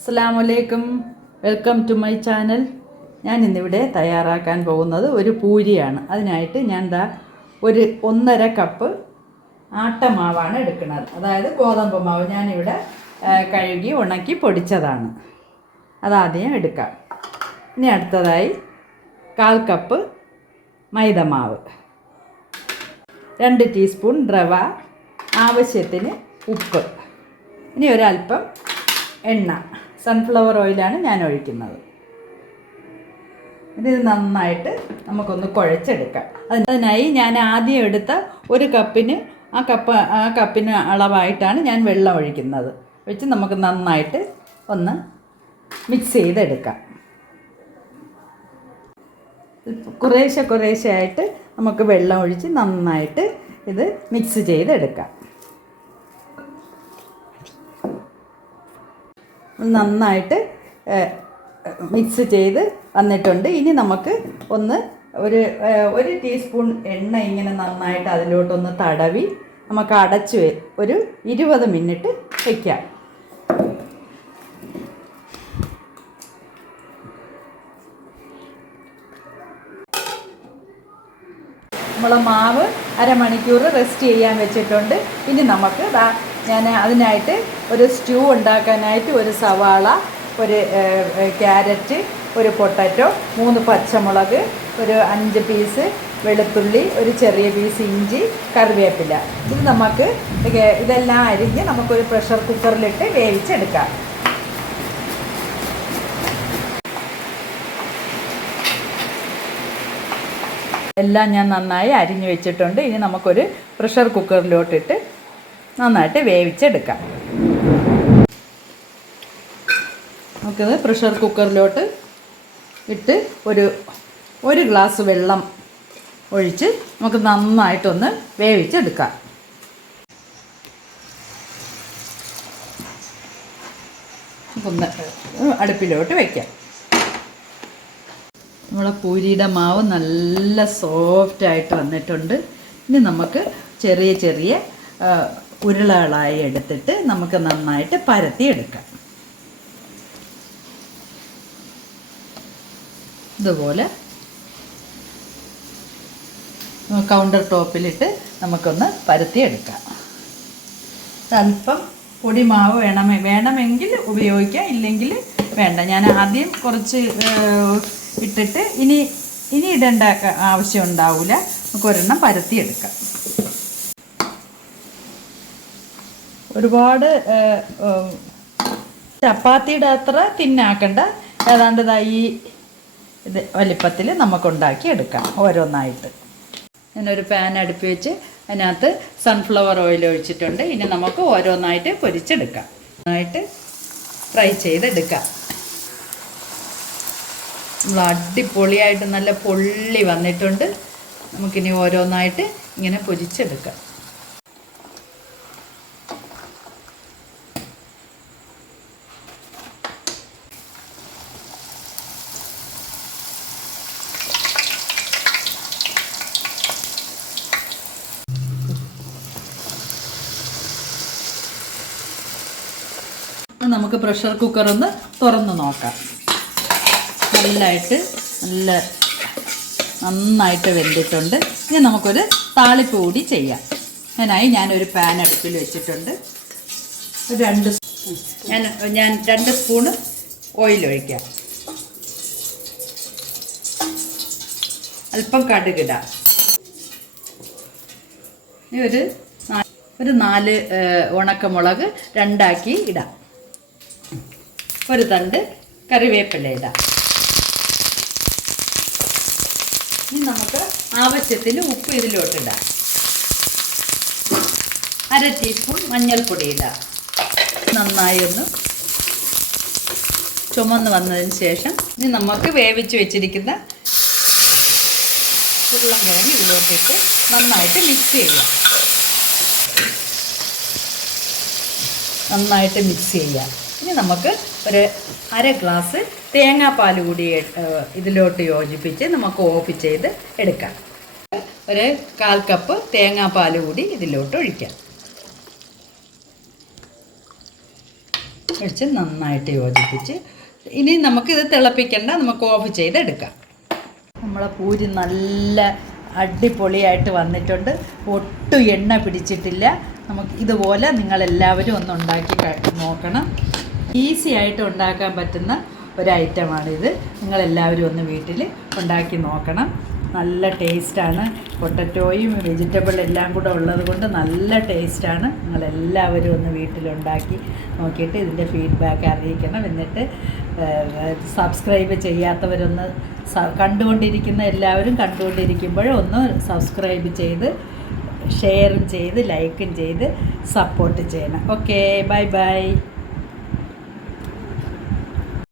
അസ്സലാമലൈക്കും, welcome to my channel. ഞാൻ ഇന്നിവിടെ തയ്യാറാക്കാൻ പോകുന്നത് ഒരു പൂരിയാണ്. അതിനായിട്ട് ഞാൻ ഒരു 1.5 കപ്പ് ആട്ടമാവാണ് എടുക്കുന്നത്. അതായത് ഗോതമ്പ് മാവ് ഞാനിവിടെ കഴുകി ഉണക്കി പൊടിച്ചതാണ്. അതാദ്യം എടുക്കാം. ഇനി അടുത്തതായി 1/4 കപ്പ് മൈദമാവ്, 2 ടീസ്പൂൺ റവ, ആവശ്യത്തിന് ഉപ്പ്, ഇനി ഒരല്പം എണ്ണ, സൺഫ്ലവർ ഓയിലാണ് ഞാൻ ഒഴിക്കുന്നത്. ഇത് നന്നായിട്ട് നമുക്കൊന്ന് കുഴച്ചെടുക്കാം. അതിനായി ഞാൻ ആദ്യം എടുത്ത 1 കപ്പിന് ആ കപ്പിന് അളവായിട്ടാണ് ഞാൻ വെള്ളം ഒഴിക്കുന്നത്. വെച്ച് നമുക്ക് നന്നായിട്ട് ഒന്ന് മിക്സ് ചെയ്തെടുക്കാം. കുറേശ്ശെ ആയിട്ട് നമുക്ക് വെള്ളം ഒഴിച്ച് നന്നായിട്ട് ഇത് മിക്സ് ചെയ്തെടുക്കാം. നന്നായിട്ട് മിക്സ് ചെയ്ത് വന്നിട്ടുണ്ട്. ഇനി നമുക്ക് ഒരു ടീസ്പൂൺ എണ്ണ ഇങ്ങനെ നന്നായിട്ട് അതിലോട്ടൊന്ന് തടവി നമുക്ക് അടച്ച് ഒരു 20 മിനിറ്റ് വയ്ക്കാം. നമ്മളെ മാവ് അരമണിക്കൂർ റെസ്റ്റ് ചെയ്യാൻ വെച്ചിട്ടുണ്ട്. ഇനി നമുക്ക് ഞാൻ അതിനായിട്ട് ഒരു സ്റ്റൂ ഉണ്ടാക്കാനായിട്ട് ഒരു സവാള, ഒരു ക്യാരറ്റ്, ഒരു പൊട്ടാറ്റോ, 3 പച്ചമുളക്, ഒരു 5 പീസ് വെളുത്തുള്ളി, ഒരു ചെറിയ പീസ് ഇഞ്ചി, കറിവേപ്പില, ഇത് നമുക്ക് ഇതെല്ലാം അരിഞ്ഞ് നമുക്കൊരു പ്രഷർ കുക്കറിലിട്ട് വേവിച്ചെടുക്കാം. എല്ലാം ഞാൻ നന്നായി അരിഞ്ഞു വെച്ചിട്ടുണ്ട്. ഇനി നമുക്കൊരു പ്രഷർ കുക്കറിലോട്ടിട്ട് നന്നായിട്ട് വേവിച്ചെടുക്കാം. നമുക്കിത് പ്രഷർ കുക്കറിലോട്ട് ഇട്ട് ഒരു ഗ്ലാസ് വെള്ളം ഒഴിച്ച് നമുക്ക് നന്നായിട്ടൊന്ന് വേവിച്ചെടുക്കാം. ഒന്ന് അടുപ്പിലോട്ട് വയ്ക്കാം. നമ്മളെ പൂരിയുടെ മാവ് നല്ല സോഫ്റ്റായിട്ട് വന്നിട്ടുണ്ട്. ഇനി നമുക്ക് ചെറിയ ചെറിയ ഉരുളകളായി എടുത്തിട്ട് നമുക്ക് നന്നായിട്ട് പരത്തിയെടുക്കാം. ഇതുപോലെ കൗണ്ടർ ടോപ്പിലിട്ട് നമുക്കൊന്ന് പരത്തിയെടുക്കാം. അല്പം പൊടിമാവ് വേണമെങ്കിൽ ഉപയോഗിക്കാം, ഇല്ലെങ്കിൽ വേണ്ട. ഞാൻ ആദ്യം കുറച്ച് ഇട്ടിട്ട് ഇനി ഇടേണ്ട ആവശ്യം ഉണ്ടാവില്ല. നമുക്ക് ഒരെണ്ണം പരത്തിയെടുക്കാം. ഒരുപാട് ചപ്പാത്തിയുടെ അത്ര തിന്നാക്കണ്ട, ഏതാണ്ട് ഇത് വലിപ്പത്തിൽ നമുക്കുണ്ടാക്കി എടുക്കാം ഓരോന്നായിട്ട്. ഞാനൊരു പാൻ അടുപ്പി വെച്ച് അതിനകത്ത് സൺഫ്ലവർ ഓയിൽ ഒഴിച്ചിട്ടുണ്ട്. ഇനി നമുക്ക് ഓരോന്നായിട്ട് പൊരിച്ചെടുക്കാം. നന്നായിട്ട് ഫ്രൈ ചെയ്തെടുക്കാം. നമ്മൾ അടിപൊളിയായിട്ട് നല്ല പൊള്ളി വന്നിട്ടുണ്ട്. നമുക്കിനി ഓരോന്നായിട്ട് ഇങ്ങനെ പൊരിച്ചെടുക്കാം. നമുക്ക് പ്രഷർ കുക്കർ ഒന്ന് തുറന്ന് നോക്കാം. നന്നായിട്ട് വെന്തിട്ടുണ്ട്. ഇനി നമുക്കൊരു താളിപ്പ് കൂടി ചെയ്യാം. അതിനായി ഞാനൊരു പാൻ അടുപ്പിൽ വെച്ചിട്ടുണ്ട്. ഞാൻ 2 സ്പൂണ് ഓയിൽ ഒഴിക്കാം. അല്പം കടുകിടാം. ഇനി ഒരു 4 ഉണക്കമുളക് 2ആക്കി ഇടാം. ഒരു തണ്ട് കറിവേപ്പില ഇടാം. ഇനി നമുക്ക് ആവശ്യത്തിന് ഉപ്പ് ഇതിലോട്ടിടാം. 1/2 ടീസ്പൂൺ മഞ്ഞൾപ്പൊടി ഇടാം. നന്നായി ഒന്ന് ചുമന്ന് വന്നതിന് ശേഷം ഇനി നമുക്ക് വേവിച്ച് വെച്ചിരിക്കുന്ന ഉരുളൻകിഴങ്ങ് ഇതിലോട്ടിട്ട് നന്നായിട്ട് മിക്സ് ചെയ്യാം. ഇനി നമുക്ക് ഒരു 1/2 ഗ്ലാസ് തേങ്ങാപ്പാൽ കൂടി ഇതിലോട്ട് യോജിപ്പിച്ച് നമുക്ക് ഓഫ് ചെയ്ത് എടുക്കാം. ഒരു 1/4 കപ്പ് തേങ്ങാപ്പാൽ കൂടി ഇതിലോട്ട് ഒഴിക്കാം. വെച്ച് നന്നായിട്ട് യോജിപ്പിച്ച് ഇനി നമുക്കിത് തിളപ്പിക്കേണ്ട, നമുക്ക് ഓഫ് ചെയ്തെടുക്കാം. നമ്മളെ പൂരി നല്ല അടിപൊളിയായിട്ട് വന്നിട്ടുണ്ട്. ഒട്ടും എണ്ണ പിടിച്ചിട്ടില്ല. നമുക്ക് ഇതുപോലെ നിങ്ങളെല്ലാവരും ഒന്ന് ഉണ്ടാക്കി നോക്കണം. ഈസി ആയിട്ട് ഉണ്ടാക്കാൻ പറ്റുന്ന ഒരു ഐറ്റമാണിത്. നിങ്ങളെല്ലാവരും ഒന്ന് വീട്ടിൽ ഉണ്ടാക്കി നോക്കണം. നല്ല ടേസ്റ്റാണ്. പൊട്ടറ്റോയും വെജിറ്റബിൾ എല്ലാം കൂടെ ഉള്ളത് കൊണ്ട് നല്ല ടേസ്റ്റാണ്. നിങ്ങളെല്ലാവരും ഒന്ന് വീട്ടിലുണ്ടാക്കി നോക്കിയിട്ട് ഇതിൻ്റെ ഫീഡ്ബാക്ക് അറിയിക്കണം. എന്നിട്ട് സബ്സ്ക്രൈബ് ചെയ്യാത്തവരൊന്ന് കണ്ടുകൊണ്ടിരിക്കുന്ന എല്ലാവരും കണ്ടുകൊണ്ടിരിക്കുമ്പോൾ ഒന്ന് സബ്സ്ക്രൈബ് ചെയ്ത് ഷെയറും ചെയ്ത് ലൈക്കും ചെയ്ത് സപ്പോർട്ട് ചെയ്യണം. Okay, bye bye.